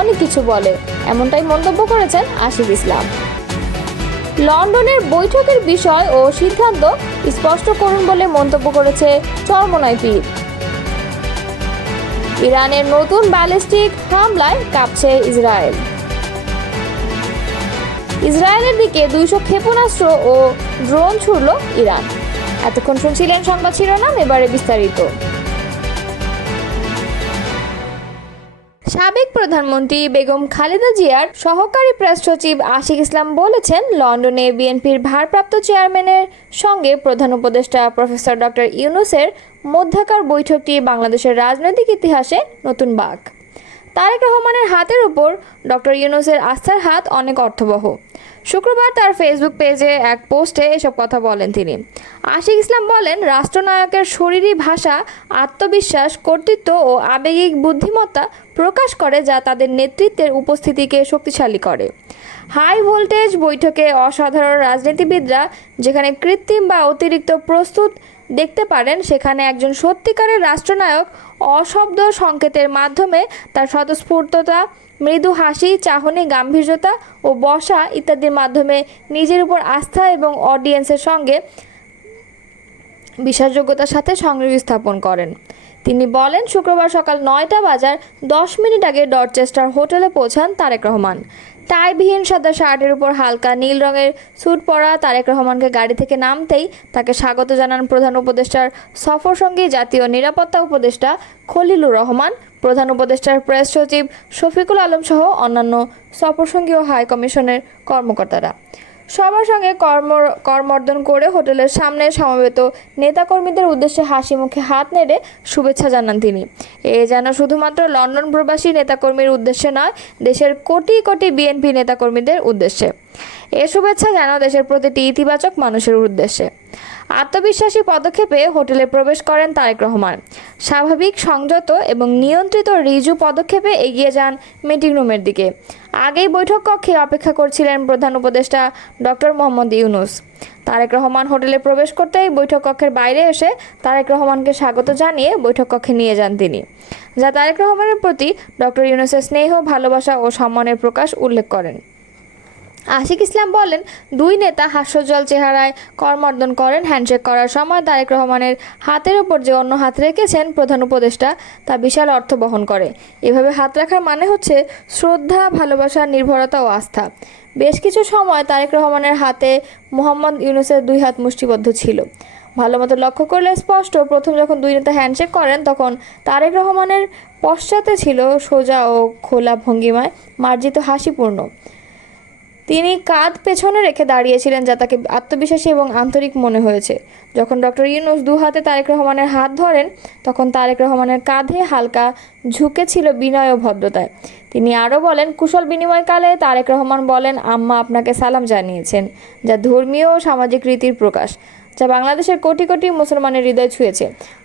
অনেক কিছু বলে, এমনটাই মন্তব্য করেছেন আশিক ইসলাম। লন্ডনের বৈঠকের বিষয় ও সিদ্ধান্ত স্পষ্ট করুন বলে মন্তব্য করেছে চরমোনাই পীর। ইরানের নতুন ব্যালিস্টিক হামলায় কাঁপছে ইসরায়েল। ইসরায়েলের দিকে 200 ক্ষেপণাস্ত্র ও ড্রোন ছুড়ল ইরান। এতক্ষণ শুনছিলেন সংবাদ শিরোনাম, এবারে বিস্তারিত। সাবেক প্রধানমন্ত্রী বেগম খালেদা জিয়ার সহকারী প্রেস সচিব আশিক ইসলাম বলেছেন, লন্ডনে বিএনপির ভারপ্রাপ্ত চেয়ারম্যানের সঙ্গে প্রধান উপদেষ্টা প্রফেসর ডক্টর ইউনূসের মধ্যকার বৈঠকটি বাংলাদেশের রাজনৈতিক ইতিহাসে নতুন বাঁক। তারেক রহমানের হাতের উপর ডক্টর ইউনূসের আস্থার হাত অনেক অর্থবহ। শুক্রবার তার ফেসবুক পেজে এক পোস্টে এসব কথা বলেন তিনি। আশিক ইসলাম বলেন, রাষ্ট্রনায়কের শরীরী ভাষা আত্মবিশ্বাস, কর্তৃত্ব ও আবেগিক বুদ্ধিমত্তা প্রকাশ করে, যা তাদের নেতৃত্বের উপস্থিতিকে শক্তিশালী করে। হাই ভোল্টেজ বৈঠকে অসাধারণ রাজনীতিবিদরা যেখানে কৃত্রিম বা অতিরিক্ত প্রস্তুত দেখতে পারেন, সেখানে একজন সত্যিকারের রাষ্ট্রনায়ক অশব্দ সংকেতের মাধ্যমে তার স্বতঃস্ফূর্ততা, মৃদু হাসি, চাহনি, গাম্ভীর্যতা ও বসা ইত্যাদির মাধ্যমে নিজের উপর আস্থা এবং অডিয়েন্সের সঙ্গে বিশ্বাসযোগ্যতার সাথে সংযোগ স্থাপন করেন। তিনি বলেন, শুক্রবার সকাল 9টা বাজার 10 মিনিট আগে ডরচেস্টার হোটেলে পৌঁছান তারেক রহমান। টাইবিহীন সাদা শার্টের উপর হালকা নীল রঙের স্যুট পরা তারেক রহমানকে গাড়ি থেকে নামতেই তাকে স্বাগত জানান প্রধান উপদেষ্টার সফরসঙ্গী জাতীয় নিরাপত্তা উপদেষ্টা খলিলুর রহমান, প্রধান উপদেষ্টার প্রেস সচিব শফিকুল আলম সহ অন্যান্য সফরসঙ্গী ও হাই কমিশনের কর্মকর্তারা। সবার সঙ্গে করমর্দন করে হোটেলের সামনে সমবেত নেতাকর্মীদের উদ্দেশ্যে হাসি মুখে হাত নেড়ে শুভেচ্ছা জানান তিনি। এ যেন শুধুমাত্র লন্ডন প্রবাসী নেতাকর্মীর উদ্দেশ্যে নয়, দেশের কোটি কোটি বিএনপি নেতাকর্মীদের উদ্দেশ্যে। এ শুভেচ্ছা যেন দেশের প্রতিটি ইতিবাচক মানুষের উদ্দেশ্যে। আত্মবিশ্বাসী পদক্ষেপে হোটেলে প্রবেশ করেন তারেক রহমান। স্বাভাবিক, সংযত এবং নিয়ন্ত্রিত রিজু পদক্ষেপে এগিয়ে যান মিটিং রুমের দিকে। আগেই বৈঠক কক্ষে অপেক্ষা করছিলেন প্রধান উপদেষ্টা ডক্টর মোহাম্মদ ইউনূস। তারেক রহমান হোটেলে প্রবেশ করতেই বৈঠক কক্ষের বাইরে এসে তারেক রহমানকে স্বাগত জানিয়ে বৈঠক কক্ষে নিয়ে যান তিনি, যা তারেক রহমানের প্রতি ডক্টর ইউনূসের স্নেহ, ভালোবাসা ও সম্মানের প্রকাশ উল্লেখ করেন। আশিক ইসলাম বলেন, দুই নেতা হাস্যোজ্জ্বল চেহারায় করমর্দন করেন। হ্যান্ডশেক করার সময় তারেক রহমানের হাতের উপর যে অন্য হাত রেখেছেন প্রধান উপদেষ্টা, তা বিশাল অর্থ বহন করে। এভাবে হাত রাখার মানে হচ্ছে শ্রদ্ধা, ভালোবাসা, নির্ভরতা ও আস্থা। বেশ কিছু সময় তারেক রহমানের হাতে মোহাম্মদ ইউনূসের দুই হাত মুষ্টিবদ্ধ ছিল। ভালোমতো লক্ষ্য করলে স্পষ্ট, প্রথম যখন দুই নেতা হ্যান্ডশেক করেন তখন তারেক রহমানের পশ্চাতে ছিল সোজা ও খোলা ভঙ্গিমায় মার্জিত হাসিপূর্ণ। তিনি কাঁধ পেছনে রেখে দাঁড়িয়েছিলেন, যা তাকে আত্মবিশ্বাসী এবং আন্তরিক মনে হয়েছে। যখন ডক্টর ইউনূস দু হাতে তারেক রহমানের হাত ধরেন, তখন তারেক রহমানের কাঁধে হালকা ঝুঁকে ছিল বিনয় ও ভদ্রতায়। তিনি আরও বলেন, কুশল বিনিময়কালে তারেক রহমান বলেন, আম্মা আপনাকে সালাম জানিয়েছেন, যা ধর্মীয় ও সামাজিক রীতির প্রকাশ, যা বাংলাদেশের কোটি কোটি মুসলমানের হৃদয় ছুঁয়েছে।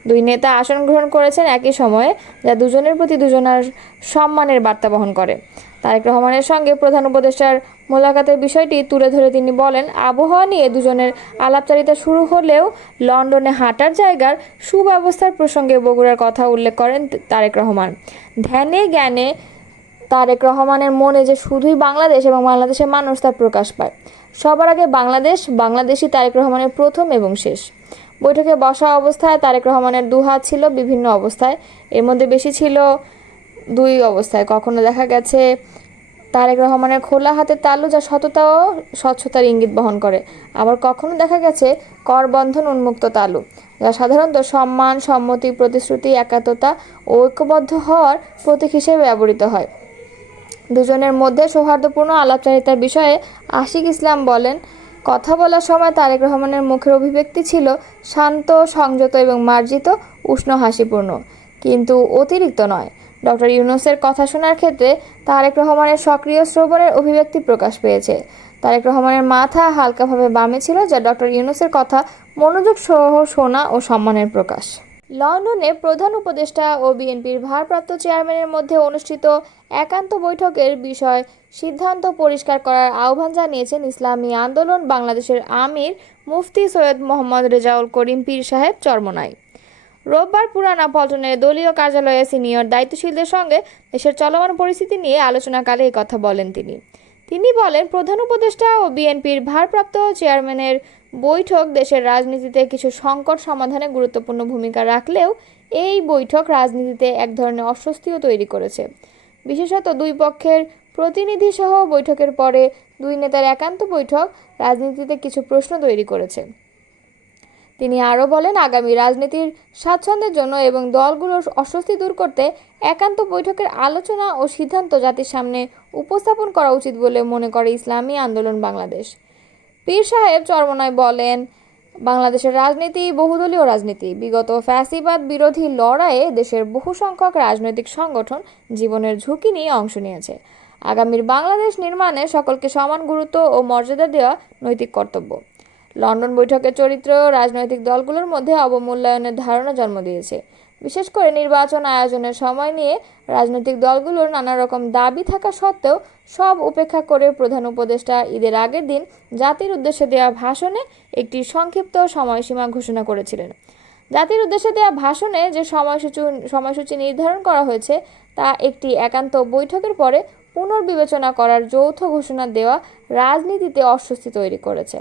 দুই নেতা আসন গ্রহণ করেছেন একই সময়ে, যা দুজনের প্রতি দুজনের সম্মানের বার্তা বহন করে। তারেক রহমানের সঙ্গে প্রধান উপদেষ্টার মোলাকাতের বিষয়টি তুলে ধরে তিনি বলেন, আবহাওয়া নিয়ে দুজনের আলাপচারিতা শুরু হলেও লন্ডনে হাঁটার জায়গার সুব্যবস্থার প্রসঙ্গে বগুড়ার কথা উল্লেখ করেন তারেক রহমান। ধ্যানে জ্ঞানে তারেক রহমানের মনে যে শুধুই বাংলাদেশ এবং বাংলাদেশের মানুষ, তা প্রকাশ পায়। সবার আগে বাংলাদেশ, বাংলাদেশই তারেক রহমানের প্রথম এবং শেষ। বৈঠকে বসা অবস্থায় তারেক রহমানের দু হাত ছিল বিভিন্ন অবস্থায়, এর মধ্যে বেশি ছিল দুই অবস্থায়। কখনো দেখা গেছে তারেক রহমানের খোলা হাতের তালু, যা সততা ও স্বচ্ছতার ইঙ্গিত বহন করে। আবার কখনো দেখা গেছে করবন্ধন উন্মুক্ত তালু, যা সাধারণত সম্মান, সম্মতি, প্রতিশ্রুতি, একাত্মতা ও ঐক্যবদ্ধ হওয়ার প্রতীক হিসেবে ব্যবহৃত হয়। দুজনের মধ্যে সৌহার্দ্যপূর্ণ আলাপচারিতার বিষয়ে আশিক ইসলাম বলেন, কথা বলার সময় তারেক রহমানের মুখের অভিব্যক্তি ছিল শান্ত, সংযত এবং মার্জিত, উষ্ণ, হাসিপূর্ণ, কিন্তু অতিরিক্ত নয়। ডক্টর ইউনূসের কথা শোনার ক্ষেত্রে তারেক রহমানের সক্রিয় শ্রবণের অভিব্যক্তি প্রকাশ পেয়েছে। তারেক রহমানের মাথা হালকাভাবে বামে ছিল, যা ডক্টর ইউনূসের কথা মনোযোগ সহ শোনা ও সম্মানের প্রকাশ। লন্ডনে প্রধান উপদেষ্টা ও বিএনপির ভারপ্রাপ্ত চেয়ারম্যানের মধ্যে অনুষ্ঠিত একান্ত বৈঠকের বিষয় সিদ্ধান্ত পরিষ্কার করার আহ্বান জানিয়েছেন ইসলামী আন্দোলন বাংলাদেশের আমির মুফতি সৈয়দ মোহাম্মদ রেজাউল করিম পীর সাহেব চরমোনাই। রোববার পুরানা পল্টনে দলীয় কার্যালয়ে সিনিয়র দায়িত্বশীলদের সঙ্গে দেশের চলমান পরিস্থিতি নিয়ে আলোচনাকালে এই কথা বলেন তিনি বলেন, প্রধান উপদেষ্টা ও বিএনপির ভারপ্রাপ্ত চেয়ারম্যানের বৈঠক দেশের রাজনীতিতে কিছু সংকট সমাধানে গুরুত্বপূর্ণ ভূমিকা রাখলেও এই বৈঠক রাজনীতিতে এক ধরনের অস্বস্তিও তৈরি করেছে। বিশেষত দুই পক্ষের প্রতিনিধি সহ বৈঠকের পরে দুই নেতার একান্ত বৈঠক রাজনীতিতে কিছু প্রশ্ন তৈরি করেছে। তিনি আরও বলেন, আগামী রাজনীতির স্বাচ্ছন্দ্যের জন্য এবং দলগুলোর অস্বস্তি দূর করতে একান্ত বৈঠকের আলোচনা ও সিদ্ধান্ত জাতির সামনে উপস্থাপন করা উচিত বলে মনে করে ইসলামী আন্দোলন বাংলাদেশ। পীর সাহেব চরমনায় বলেন, বাংলাদেশের রাজনীতি বহুদলীয় রাজনীতি। বিগত ফ্যাসিবাদ বিরোধী লড়াইয়ে দেশের বহু সংখ্যক রাজনৈতিক সংগঠন জীবনের ঝুঁকি নিয়ে অংশ নিয়েছে। আগামীর বাংলাদেশ নির্মাণে সকলকে সমান গুরুত্ব ও মর্যাদা দেওয়া নৈতিক কর্তব্য। লন্ডন বৈঠকের চরিত্র রাজনৈতিক দলগুলোর মধ্যে অবমূল্যায়নের ধারণা জন্ম দিয়েছে। বিশেষ করে নির্বাচন আয়োজনের সময় নিয়ে রাজনৈতিক দলগুলোর নানা রকম দাবি থাকা সত্ত্বেও সব উপেক্ষা করে প্রধান উপদেষ্টা ঈদের আগের দিন জাতির উদ্দেশ্যে দেওয়া ভাষণে একটি সংক্ষিপ্ত সময়সীমা ঘোষণা করেছিলেন। জাতির উদ্দেশ্যে দেওয়া ভাষণে যে সময়সূচি নির্ধারণ করা হয়েছে তা একটি একান্ত বৈঠকের পরে পুনর্বিবেচনা করার যৌথ ঘোষণা দেওয়া রাজনীতিতে অস্বস্তি তৈরি করেছে।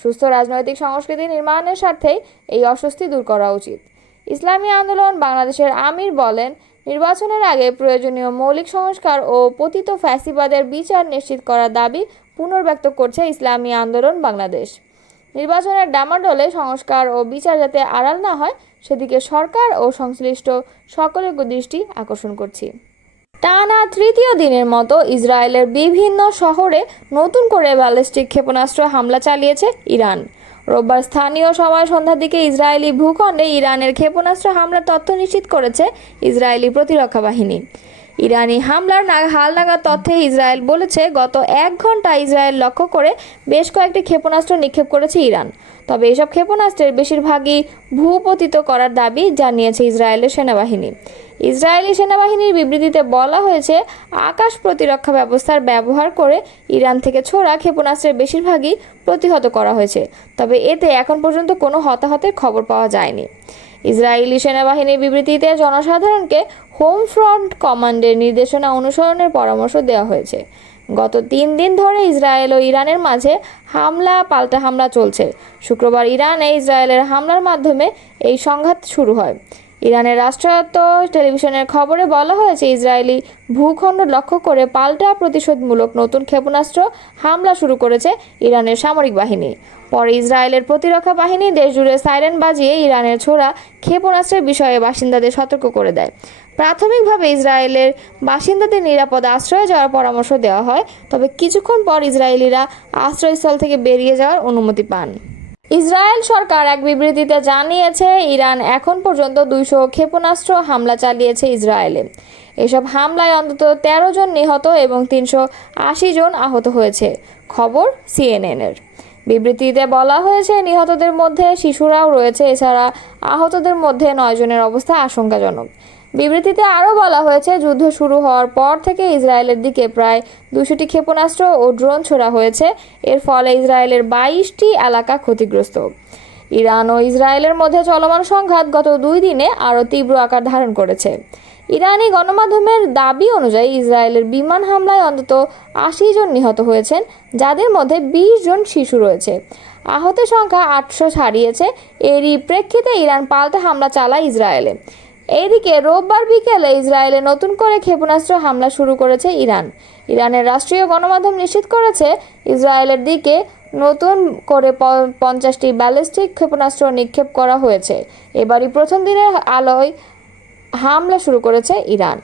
সুস্থ রাজনৈতিক সংস্কৃতি নির্মাণের স্বার্থেই এই অস্বস্তি দূর করা উচিত। ইসলামী আন্দোলন বাংলাদেশের আমির বলেন, নির্বাচনের আগে প্রয়োজনীয় মৌলিক সংস্কার ও পতিত ফ্যাসিবাদের বিচার নিশ্চিত করার দাবি পুনর্ব্যক্ত করছে ইসলামী আন্দোলন বাংলাদেশ। নির্বাচনের ডামাডোলে সংস্কার ও বিচার যাতে আড়াল না হয় সেদিকে সরকার ও সংশ্লিষ্ট সকলের দৃষ্টি আকর্ষণ করছি। টানা তৃতীয় দিনের মতো ইসরায়েলের বিভিন্ন শহরে নতুন করে ব্যালিস্টিক ক্ষেপণাস্ত্র হামলা চালিয়েছে ইরান। রোববার স্থানীয় সময় সন্ধ্যার দিকে ইসরায়েলি ভূখণ্ডে ইরানের ক্ষেপণাস্ত্র হামলার তথ্য নিশ্চিত করেছে ইসরায়েলি প্রতিরক্ষা বাহিনী। ইরানি হামলার হালনাগাদ তথ্যে ইসরায়েল বলেছে, গত 1 ঘন্টা ইসরায়েল লক্ষ্য করে বেশ কয়েকটি ক্ষেপণাস্ত্র নিক্ষেপ করেছে ইরান। তবে এসব ক্ষেপণাস্ত্রের বেশিরভাগই ভূপতিত করার দাবি জানিয়েছে ইসরায়েলের সেনাবাহিনী। ইসরায়েলি সেনাবাহিনীর বিবৃতিতে বলা হয়েছে, আকাশ প্রতিরক্ষা ব্যবস্থার ব্যবহার করে ইরান থেকে ছোড়া ক্ষেপণাস্ত্রের বেশিরভাগই প্রতিহত করা হয়েছে। তবে এতে এখন পর্যন্ত কোনো হতাহতের খবর পাওয়া যায়নি। ইসরায়েলি সেনাবাহিনীর বিবৃতিতে জনসাধারণকে হোম ফ্রন্ট কমান্ডের নির্দেশনা অনুসরণের পরামর্শ দেওয়া হয়েছে। গত 3 দিন ধরে ইসরায়েল ও ইরানের মাঝে পাল্টা হামলা চলছে। শুক্রবার ইরানে ইসরায়েলের হামলার মাধ্যমে এই সংঘাত শুরু হয়। ইরানের রাষ্ট্রায়ত্ত টেলিভিশনের খবরে বলা হয়েছে, ইসরায়েলি ভূখণ্ড লক্ষ্য করে পাল্টা প্রতিশোধমূলক নতুন ক্ষেপণাস্ত্র হামলা শুরু করেছে ইরানের সামরিক বাহিনী। পরে ইসরায়েলের প্রতিরক্ষা বাহিনী দেশজুড়ে সাইরেন বাজিয়ে ইরানের ছোড়া ক্ষেপণাস্ত্রের বিষয়ে বাসিন্দাদের সতর্ক করে দেয়। প্রাথমিকভাবে ইসরায়েলের বাসিন্দাদের নিরাপদ আশ্রয়ে যাওয়ার পরামর্শ দেওয়া হয়, তবে কিছুক্ষণ পর ইসরায়েলিরা আশ্রয়স্থল থেকে বেরিয়ে যাওয়ার অনুমতি পান। ইসরায়েল সরকার এক বিবৃতিতে জানিয়েছে, ইরান এখন পর্যন্ত 200 ক্ষেপণাস্ত্র হামলা চালিয়েছে ইসরায়েলে। এসব হামলায় অন্তত 13 জন নিহত এবং 380 জন আহত হয়েছে, খবর CNN-এর। বিবৃতিতে বলা হয়েছে, নিহতদের মধ্যে শিশুরাও রয়েছে। এছাড়া আহতদের মধ্যে 9 জনের অবস্থা আশঙ্কাজনক। বিবৃতিতে আরও বলা হয়েছে, যুদ্ধ শুরু হওয়ার পর থেকে ইসরায়েলের দিকে প্রায় 200টি ক্ষেপণাস্ত্র ও ড্রোন ছোড়া হয়েছে। এর ফলে ইসরায়েলের 22টি এলাকা ক্ষতিগ্রস্ত। ইরান ও ইসরায়েলের মধ্যে চলমান সংঘাত গত 2 দিনে আরও তীব্র আকার ধারণ করেছে। ইরানি গণমাধ্যমের দাবি অনুযায়ী ইসরায়েলের বিমান হামলায় অন্তত 80 জন নিহত হয়েছেন, যাদের মধ্যে 20 জন শিশু রয়েছে। আহতের সংখ্যা 800 ছাড়িয়েছে। এরই প্রেক্ষিতে ইরান পাল্টা হামলা চালায় ইসরায়েলে। এদিকে রোববার বিকেলে ইসরায়েলে নতুন করে ক্ষেপণাস্ত্র হামলা শুরু করেছে ইরান। ইরানের রাষ্ট্রীয় গণমাধ্যম নিশ্চিত করেছে, ইসরায়েলের দিকে নতুন করে 50টি ব্যালিস্টিক ক্ষেপণাস্ত্র নিক্ষেপ করা হয়েছে। এবারই প্রথম দিনের আলোয় হামলা শুরু করেছে ইরান।